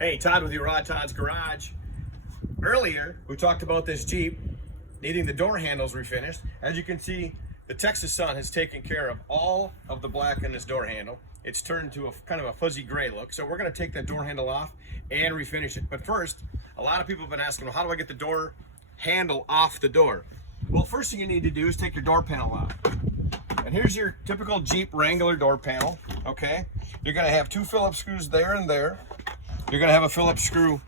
Hey, Todd with your Todd's Garage. Earlier, we talked about this Jeep needing the door handles refinished. As you can see, the Texas sun has taken care of all of the black in this door handle. It's turned to a kind of a fuzzy gray look. So we're gonna take that door handle off and refinish it. But first, a lot of people have been asking, well, how do I get the door handle off the door? Well, first thing you need to do is take your door panel off. And here's your typical Jeep Wrangler door panel, okay? You're gonna have two Phillips screws there and there. You're gonna have a Phillips screw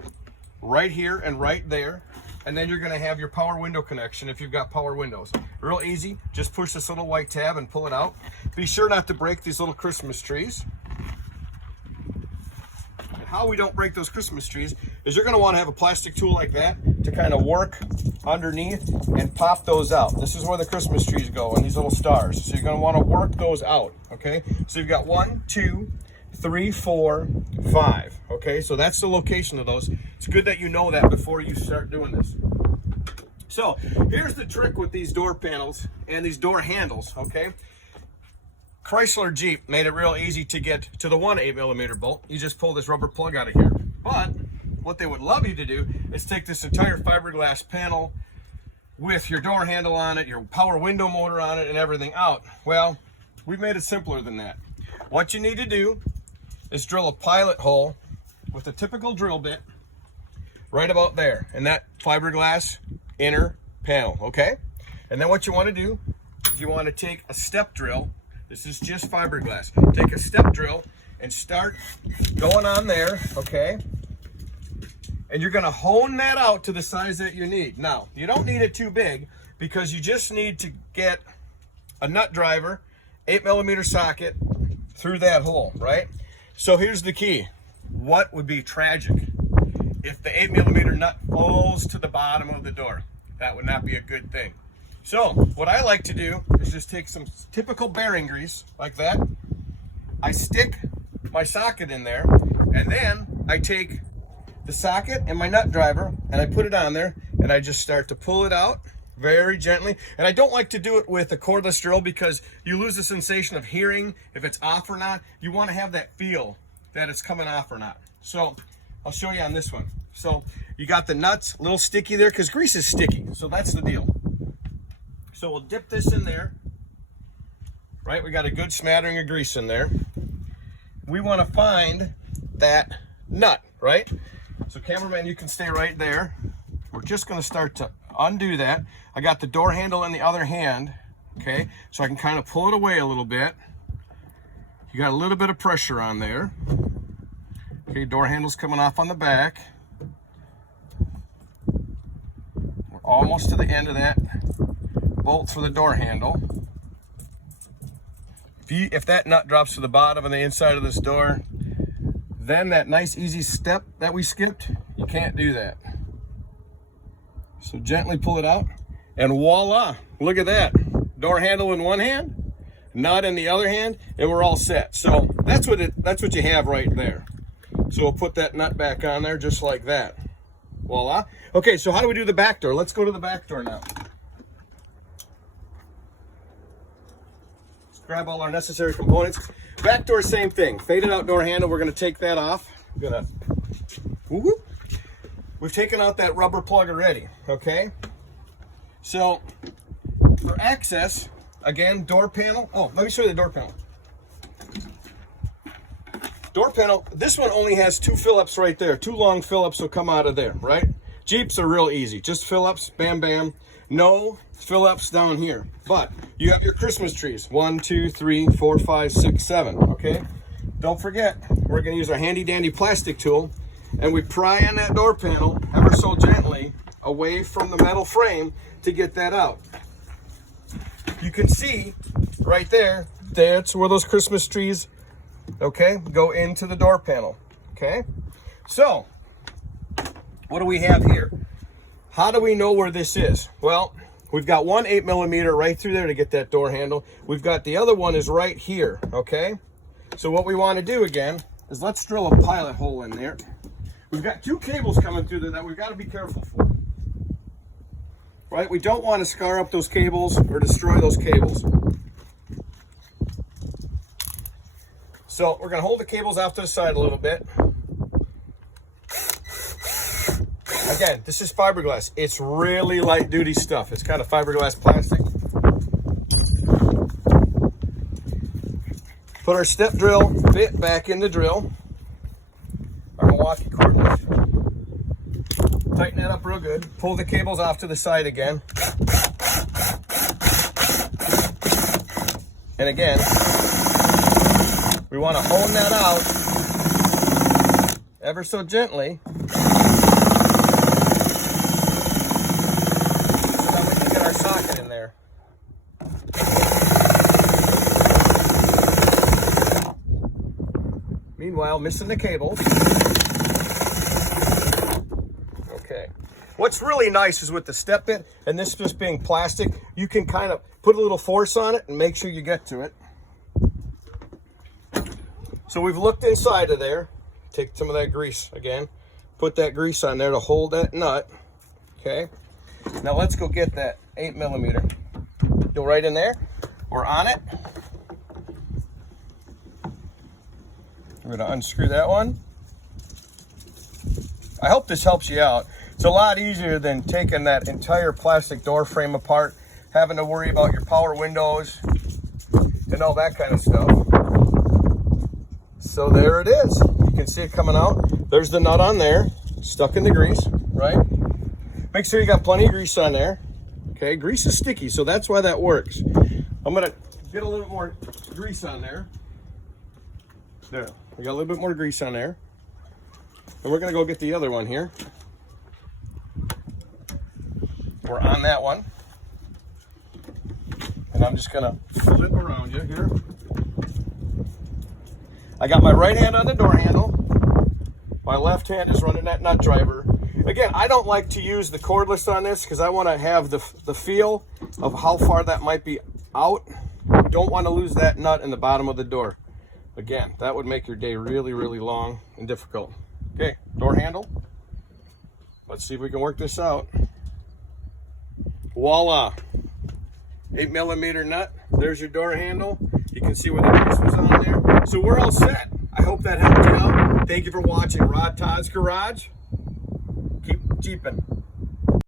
right here and right there. And then you're gonna have your power window connection if you've got power windows. Real easy, just push this little white tab and pull it out. Be sure not to break these little Christmas trees. And how we don't break those Christmas trees is you're gonna wanna have a plastic tool like that to kind of work underneath and pop those out. This is where the Christmas trees go and these little stars. So you're gonna wanna work those out, okay? So you've got 1, 2, 3, 4, 5. Okay, so that's the location of those. It's good that you know that before you start doing this. So here's the trick with these door panels and these door handles, okay? Chrysler Jeep made it real easy to get to the 1 8mm bolt. You just pull this rubber plug out of here. But what they would love you to do is take this entire fiberglass panel with your door handle on it, your power window motor on it, and everything out. Well, we've made it simpler than that. What you need to do is drill a pilot hole with a typical drill bit right about there in that fiberglass inner panel, okay? And then what you want to do is you want to take a step drill. This is just fiberglass. Take a step drill and start going on there, okay? And you're going to hone that out to the size that you need. Now, you don't need it too big because you just need to get a nut driver, 8mm socket through that hole, right? So here's the key. What would be tragic if the 8mm nut falls to the bottom of the door? That would not be a good thing. So what I like to do is just take some typical bearing grease like that. I stick my socket in there, and then I take the socket and my nut driver and I put it on there and I just start to pull it out very gently. And I don't like to do it with a cordless drill because you lose the sensation of hearing if it's off or not. You want to have that feel that it's coming off or not. So I'll show you on this one. So you got the nuts a little sticky there because grease is sticky. So that's the deal. So we'll dip this in there, right? We got a good smattering of grease in there. We want to find that nut, right? So cameraman, you can stay right there. We're just going to start to undo that. I got the door handle in the other hand, okay? So I can kind of pull it away a little bit. You got a little bit of pressure on there. Okay, door handle's coming off on the back. We're almost to the end of that bolt for the door handle. If that nut drops to the bottom of the inside of this door, then that nice easy step that we skipped, you can't do that. So gently pull it out and voila, look at that. Door handle in one hand, nut in the other hand, and we're all set. So that's what you have right there. So we'll put that nut back on there just like that. Voila. Okay, so how do we do the back door? Let's go to the back door now. Let's grab all our necessary components. Back door, same thing. Faded out door handle, we're gonna take that off. We've taken out that rubber plug already, okay? So for access, again, door panel. Oh, let me show you the door panel. Door panel, this one only has 2 Phillips right there. 2 long Phillips will come out of there, right? Jeeps are real easy. Just Phillips, bam, bam. No Phillips down here. But you have your Christmas trees. 1, 2, 3, 4, 5, 6, 7, okay? Don't forget, we're gonna use our handy dandy plastic tool and we pry on that door panel ever so gently away from the metal frame to get that out. You can see right there, that's where those Christmas trees, okay, go into the door panel, okay? So, what do we have here? How do we know where this is? Well, we've got 1 8mm right through there to get that door handle. We've got the other one is right here, okay? So what we want to do again is let's drill a pilot hole in there. We've got 2 cables coming through there that we've got to be careful for. Right? We don't want to scar up those cables or destroy those cables. So we're going to hold the cables off to the side a little bit. Again, this is fiberglass. It's really light duty stuff. It's kind of fiberglass plastic. Put our step drill bit back in the drill. Our Milwaukee cordless. Tighten that up real good. Pull the cables off to the side again. And again, we want to hone that out ever so gently. So that we can get our socket in there. Meanwhile, missing the cables. Okay. What's really nice is with the step bit, and this just being plastic, you can kind of put a little force on it and make sure you get to it. So we've looked inside of there. Take some of that grease again. Put that grease on there to hold that nut. Okay. Now let's go get that 8mm. Go right in there. We're on it. We're going to unscrew that one. I hope this helps you out. It's a lot easier than taking that entire plastic door frame apart, having to worry about your power windows and all that kind of stuff. So there it is. You can see it coming out. There's the nut on there, stuck in the grease, right? Make sure you got plenty of grease on there. Okay, grease is sticky, so that's why that works. I'm gonna get a little more grease on there. There, we got a little bit more grease on there. And we're gonna go get the other one here. We're on that one. And I'm just gonna flip around you here. I got my right hand on the door handle. My left hand is running that nut driver. Again, I don't like to use the cordless on this because I want to have the feel of how far that might be out. Don't want to lose that nut in the bottom of the door. Again, that would make your day really, really long and difficult. Okay, door handle. Let's see if we can work this out. Voila. 8mm nut. There's your door handle. You can see where the grease was on there. So we're all set. I hope that helped you out. Thank you for watching Rod Todd's Garage. Keep Jeeping.